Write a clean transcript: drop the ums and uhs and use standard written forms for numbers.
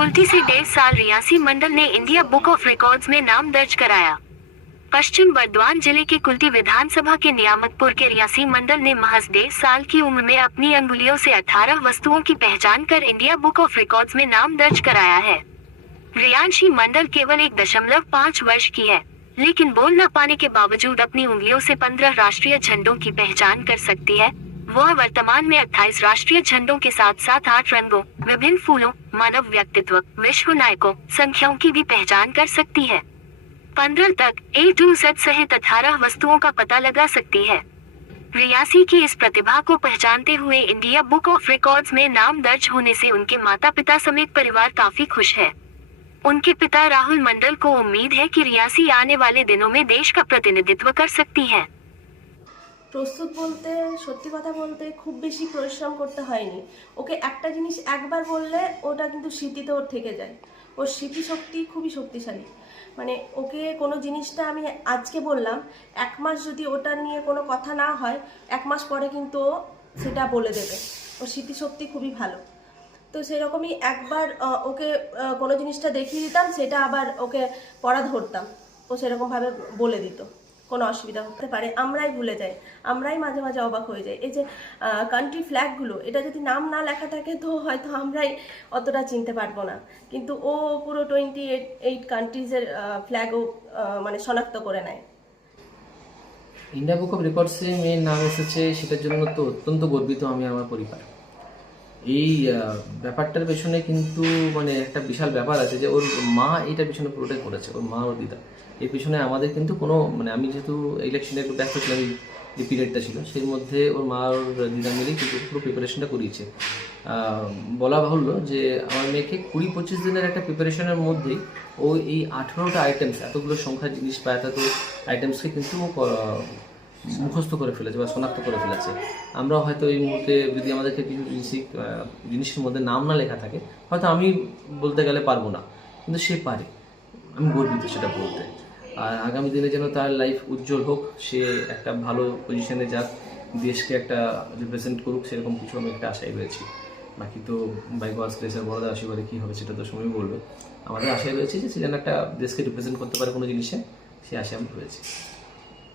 कुल्टी से 1.5 साल रियासी मंडल ने इंडिया बुक ऑफ रिकॉर्ड्स में नाम दर्ज कराया। पश्चिम बर्दवान जिले के कुल्टी विधानसभा के नियामतपुर के रियासी मंडल ने महज 1.5 साल की उम्र में अपनी अंगुलियों से 18 वस्तुओं की पहचान कर इंडिया बुक ऑफ रिकॉर्ड्स में नाम दर्ज कराया है। रियांशी मंडल केवल 1.5 वर्ष की है, लेकिन बोल न पाने के बावजूद अपनी उंगलियों से 15 राष्ट्रीय झंडों की पहचान कर सकती है। वह वर्तमान में 28 राष्ट्रीय झंडों के साथ साथ 8 रंगों, विभिन्न फूलों, मानव व्यक्तित्व, विश्व नायकों, संख्याओं की भी पहचान कर सकती है। 15 तक A to Z सहित 18 वस्तुओं का पता लगा सकती है। रियासी की इस प्रतिभा को पहचानते हुए इंडिया बुक ऑफ रिकॉर्ड्स में नाम दर्ज होने से उनके माता पिता समेत परिवार काफी खुश है। उनके पिता राहुल मंडल को उम्मीद है कि रियासी आने वाले दिनों में देश का प्रतिनिधित्व कर सकती है। প্রস্তুত বলতে সত্যি কথা বলতে খুব বেশি পরিশ্রম করতে হয়নি। ওকে একটা জিনিস একবার বললে ওটা কিন্তু স্মৃতিতে ওর থেকে যায়। ওর স্মৃতিশক্তি খুবই শক্তিশালী। মানে ওকে কোনো জিনিসটা আমি আজকে বললাম, 1 মাস যদি ওটা নিয়ে কোনো কথা না হয়, 1 মাস পরে কিন্তু ও সেটা বলে দেবে। ওর স্মৃতিশক্তি খুবই ভালো। তো সেরকমই একবার ওকে কোনো জিনিসটা দেখিয়ে দিতাম, সেটা আবার ওকে পড়া ধরতাম, ও সেরকমভাবে বলে দিত। কোনো অসুবিধা হতে পারে, আমরাই ভুলে যাই, আমরাই মাঝে মাঝে অবাক হয়ে যাই। এই যে কান্ট্রি ফ্ল্যাগগুলো, এটা যদি নাম না লেখা থাকে তো হয়তো আমরাই অতটা চিনতে পারবো না, কিন্তু ও পুরো 28 কান্ট্রিজের ফ্ল্যাগও মানে শনাক্ত করে নেয়। ইন্ডিয়া বুক অফ রেকর্ডসে মেয়ের নাম এসেছে, সেটার জন্য তো অত্যন্ত গর্বিত আমি, আমার পরিবার। এই ব্যাপারটার পেছনে কিন্তু মানে একটা বিশাল ব্যাপার আছে যে ওর মা এইটার পিছনে পুরোটাই করেছে, ওর মা ওর দিদা। এর পিছনে আমাদের কিন্তু কোনো মানে আমি যেহেতু ইলেকশনে একটু ব্যস্ত ছিলাম, যে পিরিয়ডটা ছিল সেই মধ্যে ওর মা ওর দিদা মিলেই কিন্তু পুরো প্রিপারেশনটা করিয়েছে। বলা বাহুল্য যে আমার মেয়েকে 20-25 দিনের একটা প্রিপারেশনের মধ্যেই ও এই 18টা আইটেমস, এতগুলো সংখ্যার জিনিস বা এত আইটেমসকে কিন্তু মুখস্থ করে ফেলেছে বা শনাক্ত করে ফেলেছে। আমরা হয়তো এই মুহূর্তে যদি আমাদেরকে কিছু জিনিসের মধ্যে নাম না লেখা থাকে, হয়তো আমি বলতে গেলে পারবো না, কিন্তু সে পারে। আমি গর্বিত সেটা বলতে। আর আগামী দিনে যেন তার লাইফ উজ্জ্বল হোক, সে একটা ভালো পজিশনে যাক, দেশকে একটা রিপ্রেজেন্ট করুক, সেরকম কিছু আমি একটা আশায় রয়েছি। বাকি তো বাই গডস গ্রেস আর বড়দের আশীর্বাদে কী হবে সেটা তো সময় বলবে। আমাদের আশায় রয়েছে যে সে যেন একটা দেশকে রিপ্রেজেন্ট করতে পারে কোনো জিনিসে, সে আশায় আমি রয়েছি।